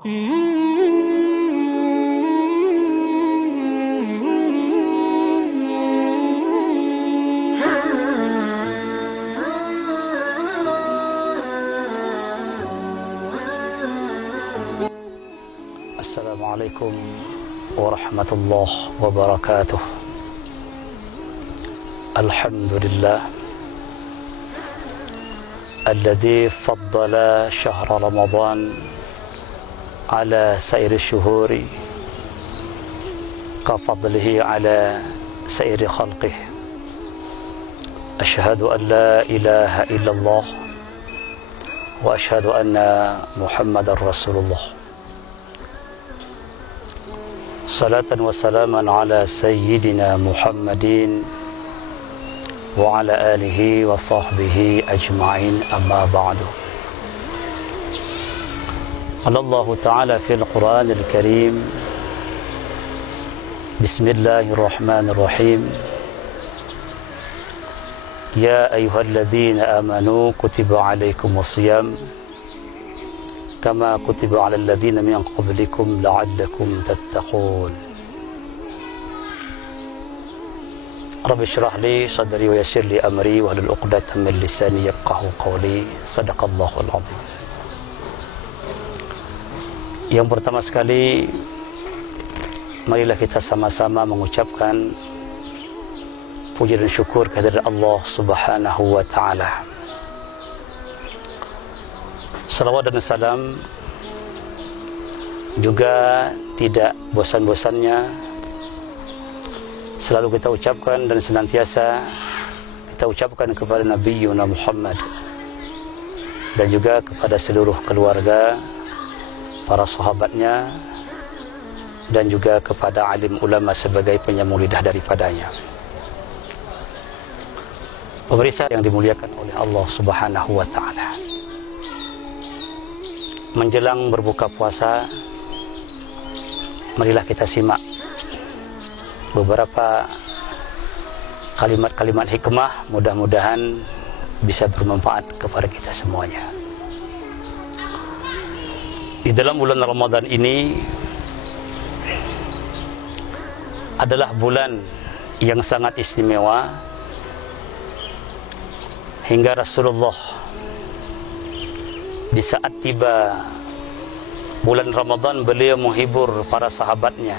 Assalamualaikum warahmatullahi wabarakatuh. Alhamdulillah alladzi faddala syahra Ramadan ala sairi syuhuri ka fadlihi ala sairi khalqih. Asyhadu an la ilaha illallah wa asyhadu anna Muhammadar Rasulullah. Salatan wa salaman ala sayyidina Muhammadin wa ala alihi wa sahbihi ajma'in, amma ba'du. Allah Ta'ala fil Quran al-Karim, Bismillahirrahmanirrahim. Ya ayyuhalladzina amanu kutiba alaikumus siyam kama kutiba ala alladhina min qablikum la'allakum tattaqun. Rabbi shrah li sadri wa yassir li amri wa hlul 'uqdatam min lisani yafqahu qawli. Shadaqallahul 'azim. Yang pertama sekali, marilah kita sama-sama mengucapkan puji dan syukur kehadirat Allah Subhanahu wa taala. Salawat dan salam juga tidak bosan-bosannya selalu kita ucapkan dan senantiasa kita ucapkan kepada Nabi Muhammad dan juga kepada seluruh keluarga, para sahabatnya, dan juga kepada alim ulama sebagai penyambung lidah daripadanya. Pemirsa yang dimuliakan oleh Allah Subhanahu wa taala, menjelang berbuka puasa, marilah kita simak beberapa kalimat-kalimat hikmah, mudah-mudahan bisa bermanfaat kepada kita semuanya. Di dalam bulan Ramadan ini adalah bulan yang sangat istimewa, hingga Rasulullah di saat tiba bulan Ramadan, beliau menghibur para sahabatnya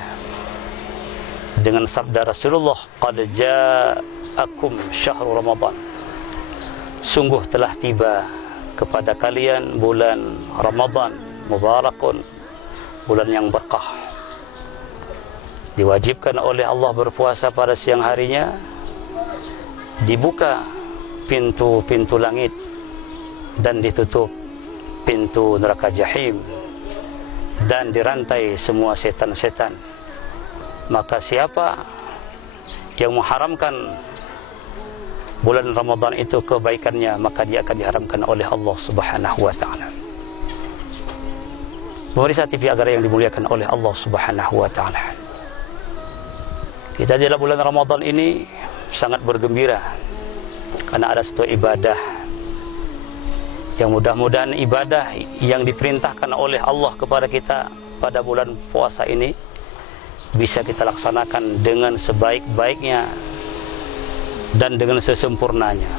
dengan sabda Rasulullah, qad ja'akum syahrul Ramadan, sungguh telah tiba kepada kalian bulan Ramadan mubarakun, bulan yang berkah. Diwajibkan oleh Allah berpuasa pada siang harinya, dibuka pintu-pintu langit dan ditutup pintu neraka jahim, dan dirantai semua setan-setan. Maka siapa yang mengharamkan bulan Ramadan itu kebaikannya, maka dia akan diharamkan oleh Allah Subhanahu wa taala. Pemirsa TV Agara yang dimuliakan oleh Allah Subhanahu wa taala, kita di dalam bulan Ramadan ini sangat bergembira karena ada satu ibadah yang mudah-mudahan ibadah yang diperintahkan oleh Allah kepada kita pada bulan puasa ini bisa kita laksanakan dengan sebaik-baiknya dan dengan sesempurnanya.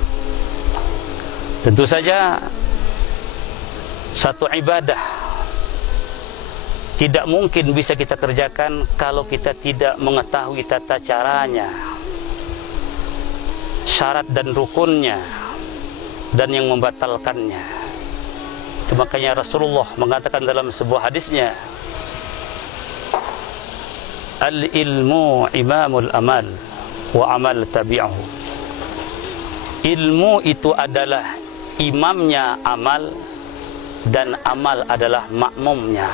Tentu saja satu ibadah tidak mungkin bisa kita kerjakan kalau kita tidak mengetahui tata caranya, syarat dan rukunnya, dan yang membatalkannya. Itu makanya Rasulullah mengatakan dalam sebuah hadisnya, al-ilmu imamul amal wa amal tabi'ahu. Ilmu itu adalah imamnya amal, dan amal adalah makmumnya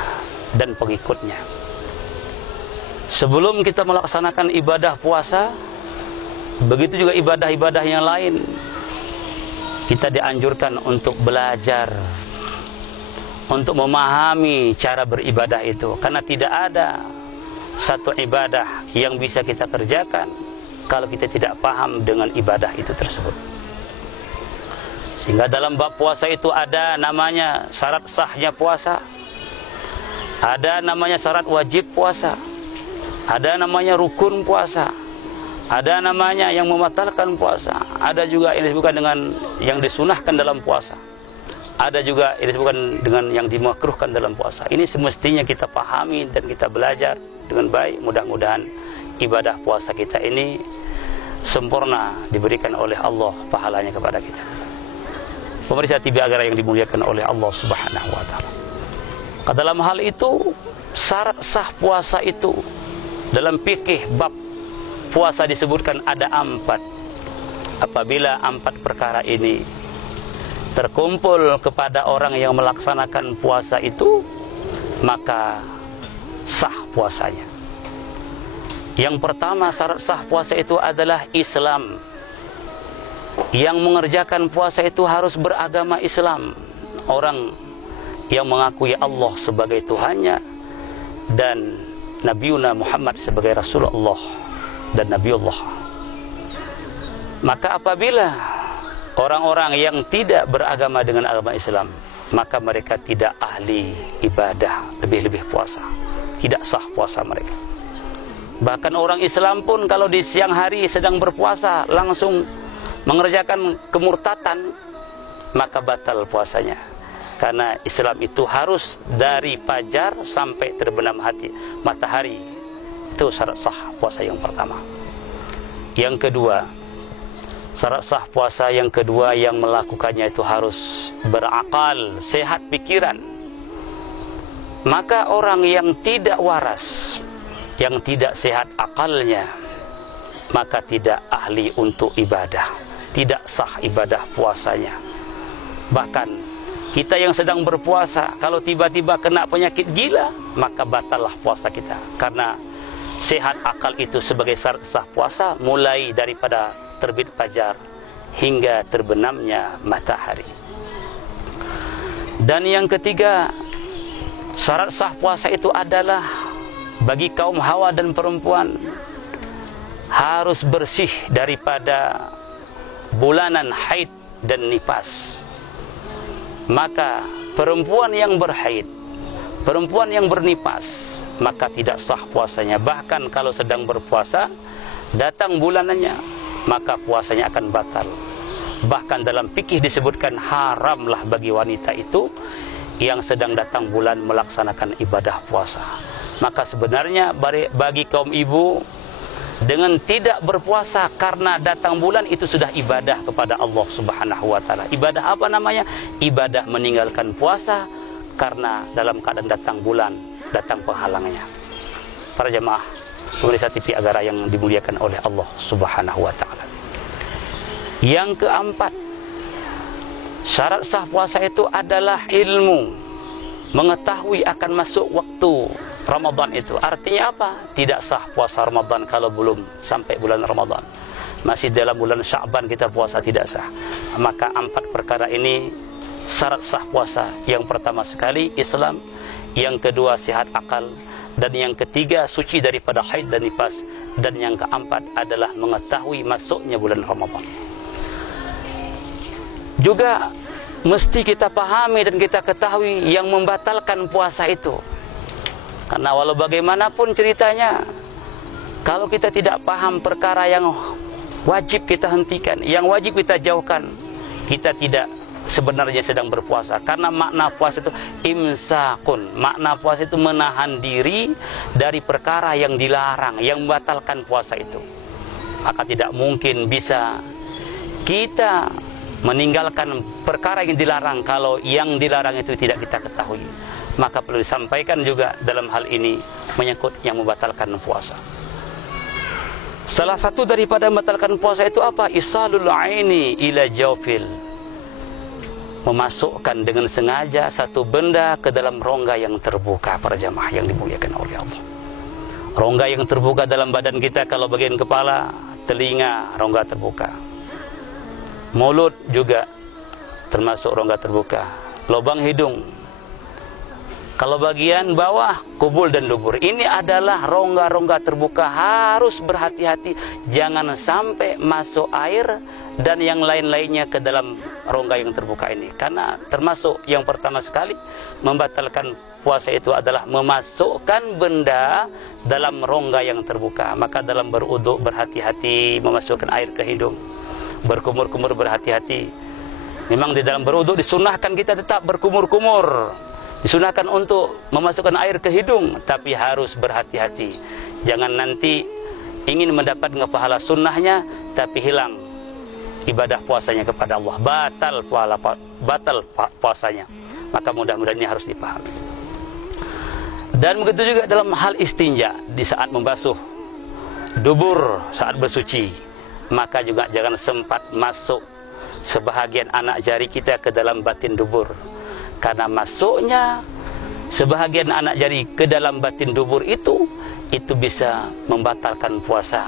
dan pengikutnya. Sebelum kita melaksanakan ibadah puasa, begitu juga ibadah-ibadah yang lain, kita dianjurkan untuk belajar, untuk memahami cara beribadah itu, karena tidak ada satu ibadah yang bisa kita kerjakan kalau kita tidak paham dengan ibadah itu tersebut. Sehingga dalam bab puasa itu ada namanya syarat sahnya puasa, Ada namanya syarat wajib puasa, ada namanya rukun puasa, ada namanya yang membatalkan puasa, ada juga yang disebutkan dengan yang disunahkan dalam puasa, ada juga yang disebutkan dengan yang dimakruhkan dalam puasa. Ini semestinya kita pahami dan kita belajar dengan baik. Mudah-mudahan ibadah puasa kita ini sempurna, diberikan oleh Allah pahalanya kepada kita. Pemirsa TV Agara yang dimuliakan oleh Allah Subhanahu wa taala. Dalam hal itu, syarat sah puasa itu dalam fikih bab puasa disebutkan ada 4. Apabila 4 perkara ini terkumpul kepada orang yang melaksanakan puasa itu, maka sah puasanya. Yang pertama, syarat sah puasa itu adalah Islam. Yang mengerjakan puasa itu harus beragama Islam. Orang yang mengakui Allah sebagai Tuhannya dan Nabiuna Muhammad sebagai Rasulullah dan Nabiullah. Maka apabila orang-orang yang tidak beragama dengan agama Islam, maka mereka tidak ahli ibadah, lebih-lebih puasa, tidak sah puasa mereka. Bahkan orang Islam pun kalau di siang hari sedang berpuasa langsung mengerjakan kemurtatan, maka batal puasanya. Karena Islam itu harus dari fajar sampai terbenam matahari. Itu syarat sah puasa yang pertama. Yang kedua, syarat sah puasa yang kedua yang melakukannya itu harus berakal, sehat pikiran. Maka orang yang tidak waras, yang tidak sehat akalnya, maka tidak ahli untuk ibadah, tidak sah ibadah puasanya. Bahkan kita yang sedang berpuasa, kalau tiba-tiba kena penyakit gila, maka batallah puasa kita. Karena sehat akal itu sebagai syarat sah puasa, mulai daripada terbit fajar hingga terbenamnya matahari. Dan yang ketiga, syarat sah puasa itu adalah bagi kaum hawa dan perempuan harus bersih daripada bulanan haid dan nifas. Maka perempuan yang berhaid, perempuan yang bernifas, maka tidak sah puasanya. Bahkan kalau sedang berpuasa datang bulanannya, maka puasanya akan batal. Bahkan dalam fikih disebutkan haramlah bagi wanita itu yang sedang datang bulan melaksanakan ibadah puasa. Maka sebenarnya bagi kaum ibu, dengan tidak berpuasa karena datang bulan itu sudah ibadah kepada Allah Subhanahu wa taala. Ibadah apa namanya? Ibadah meninggalkan puasa karena dalam keadaan datang bulan, datang penghalangnya. Para jemaah pemirsa TV Agara yang dimuliakan oleh Allah Subhanahu wa taala. Yang keempat, syarat sah puasa itu adalah ilmu, mengetahui akan masuk waktu Ramadan itu. Artinya apa? Tidak sah puasa Ramadan kalau belum sampai bulan Ramadan. Masih dalam bulan Sya'ban kita puasa, tidak sah. Maka 4 perkara ini syarat sah puasa. Yang pertama sekali Islam, yang kedua sehat akal, dan yang ketiga suci daripada haid dan nifas, dan yang keempat adalah mengetahui masuknya bulan Ramadan. Juga mesti kita pahami dan kita ketahui yang membatalkan puasa itu. Karena walau bagaimanapun ceritanya, kalau kita tidak paham perkara yang wajib kita hentikan, yang wajib kita jauhkan, kita tidak sebenarnya sedang berpuasa. Karena makna puasa itu imsakun, makna puasa itu menahan diri dari perkara yang dilarang, yang membatalkan puasa itu. Maka tidak mungkin bisa kita meninggalkan perkara yang dilarang kalau yang dilarang itu tidak kita ketahui. Maka perlu disampaikan juga dalam hal ini menyangkut yang membatalkan puasa. Salah satu daripada membatalkan puasa itu apa? Isalul aini ila jawfil, memasukkan dengan sengaja satu benda ke dalam rongga yang terbuka. Para jamaah yang dimuliakan oleh Allah, rongga yang terbuka dalam badan kita, kalau bagian kepala, telinga, rongga terbuka. Mulut juga termasuk rongga terbuka. Lubang hidung, Kalau bagian bawah, kubul dan dubur. Ini adalah rongga-rongga terbuka. Harus berhati-hati. Jangan sampai masuk air dan yang lain-lainnya ke dalam rongga yang terbuka ini. Karena termasuk yang pertama sekali membatalkan puasa itu adalah memasukkan benda dalam rongga yang terbuka. Maka dalam berwudu berhati-hati memasukkan air ke hidung. Berkumur-kumur berhati-hati. Memang di dalam berwudu disunahkan kita tetap berkumur-kumur. Disunahkan untuk memasukkan air ke hidung, tapi harus berhati-hati. Jangan nanti ingin mendapatkan pahala sunnahnya, tapi hilang ibadah puasanya kepada Allah. Batal puasanya. Maka mudah-mudahan ini harus dipahami. Dan begitu juga dalam hal istinja, di saat membasuh dubur saat bersuci, maka juga jangan sempat masuk sebahagian anak jari kita ke dalam batin dubur. Karena masuknya sebahagian anak jari ke dalam batin dubur itu bisa membatalkan puasa.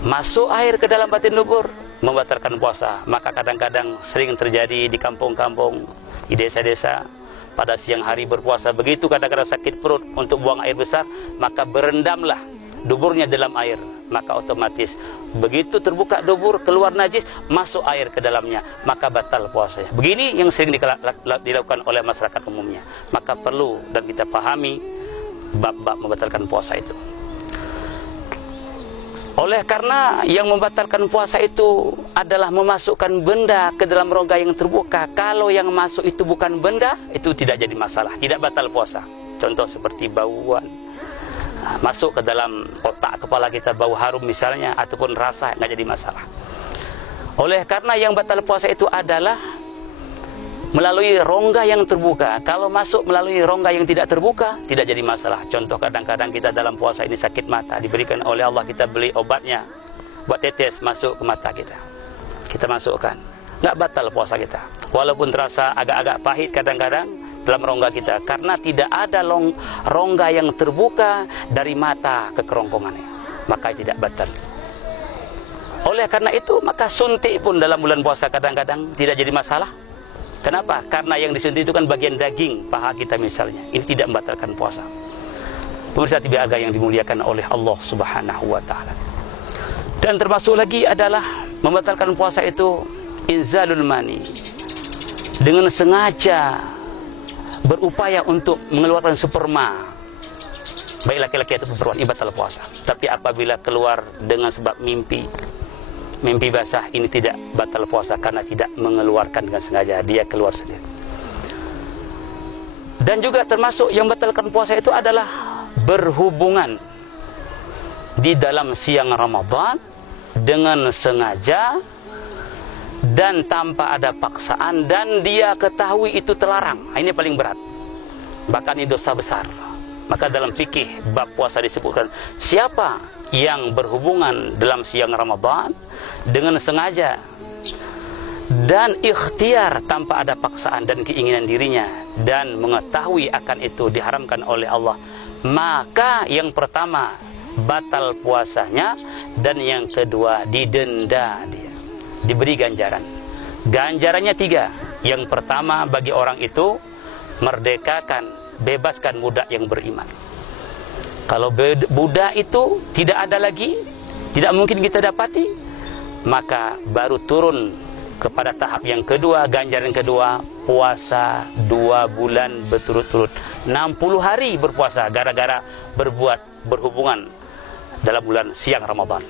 Masuk air ke dalam batin dubur membatalkan puasa. Maka kadang-kadang sering terjadi di kampung-kampung, di desa-desa, pada siang hari berpuasa begitu kadang-kadang sakit perut untuk buang air besar, maka berendamlah duburnya dalam air. Maka otomatis begitu terbuka dubur, keluar najis, masuk air ke dalamnya, maka batal puasanya. Begini yang sering dilakukan oleh masyarakat umumnya. Maka perlu dan kita pahami bab-bab membatalkan puasa itu. Oleh karena yang membatalkan puasa itu adalah memasukkan benda ke dalam rongga yang terbuka. Kalau yang masuk itu bukan benda, itu tidak jadi masalah, tidak batal puasa. Contoh seperti bauan, masuk ke dalam otak kepala kita, bau harum misalnya, ataupun rasa, nggak jadi masalah. Oleh karena yang batal puasa itu adalah melalui rongga yang terbuka. Kalau masuk melalui rongga yang tidak terbuka, tidak jadi masalah. Contoh kadang-kadang kita dalam puasa ini sakit mata, diberikan oleh Allah, kita beli obatnya, buat tetes masuk ke mata kita, kita masukkan, nggak batal puasa kita. Walaupun terasa agak-agak pahit kadang-kadang dalam rongga kita, karena tidak ada rongga yang terbuka dari mata ke kerongkongannya, maka tidak batal. Oleh karena itu maka suntik pun dalam bulan puasa kadang-kadang tidak jadi masalah. Kenapa? Karena yang disuntik itu kan bagian daging paha kita misalnya. Ini tidak membatalkan puasa. Pemirsa TV Aga yang dimuliakan oleh Allah Subhanahu wa taala. Dan termasuk lagi adalah membatalkan puasa itu inzalul mani. Dengan sengaja berupaya untuk mengeluarkan sperma, baik laki-laki atau perempuan, ini batal puasa. Tapi apabila keluar dengan sebab mimpi basah, ini tidak batal puasa karena tidak mengeluarkan dengan sengaja, dia keluar sendiri. Dan juga termasuk yang batalkan puasa itu adalah berhubungan di dalam siang Ramadan dengan sengaja dan tanpa ada paksaan, dan dia ketahui itu terlarang. Ini paling berat, bahkan ini dosa besar. Maka dalam fikih bab puasa disebutkan, siapa yang berhubungan dalam siang Ramadan dengan sengaja dan ikhtiar tanpa ada paksaan dan keinginan dirinya, dan mengetahui akan itu diharamkan oleh Allah, maka yang pertama batal puasanya, dan yang kedua didenda dia, diberi ganjaran. Ganjarannya 3. Yang pertama, bagi orang itu merdekakan, bebaskan budak yang beriman. Kalau budak itu tidak ada lagi, tidak mungkin kita dapati, maka baru turun kepada tahap yang kedua, ganjaran kedua, puasa 2 bulan berturut-turut, 60 hari berpuasa gara-gara berhubungan dalam bulan siang Ramadan.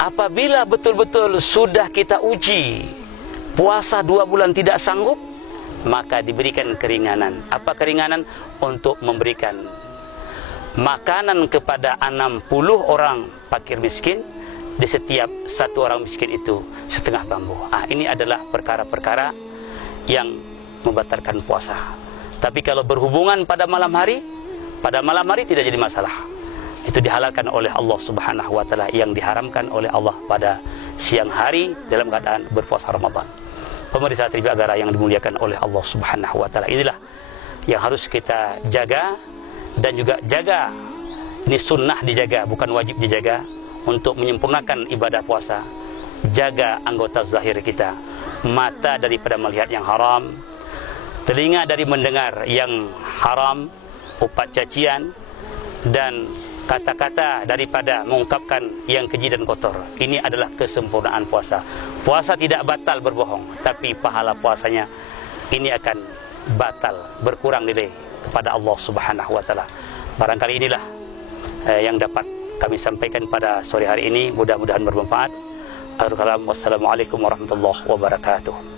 Apabila betul-betul sudah kita uji puasa 2 bulan tidak sanggup, maka diberikan keringanan. Apa keringanan? Untuk memberikan makanan kepada 60 orang fakir miskin, di setiap 1 orang miskin itu setengah bambu. Ini adalah perkara-perkara yang membatalkan puasa. Tapi kalau berhubungan pada malam hari tidak jadi masalah. Itu dihalalkan oleh Allah Subhanahu wa taala, yang diharamkan oleh Allah pada siang hari dalam keadaan berpuasa Ramadan. Pemirsa TV Agara yang dimuliakan oleh Allah Subhanahu wa taala, inilah yang harus kita jaga, dan juga jaga, ini sunnah dijaga, bukan wajib dijaga, untuk menyempurnakan ibadah puasa. Jaga anggota zahir kita, mata daripada melihat yang haram, telinga dari mendengar yang haram, upat cacian, dan kata-kata daripada mengungkapkan yang keji dan kotor. Ini adalah kesempurnaan puasa. Puasa tidak batal berbohong, tapi pahala puasanya ini akan batal, berkurang nilai kepada Allah Subhanahu wa taala. Barangkali inilah yang dapat kami sampaikan pada sore hari ini, mudah-mudahan bermanfaat. Assalamualaikum warahmatullahi wabarakatuh.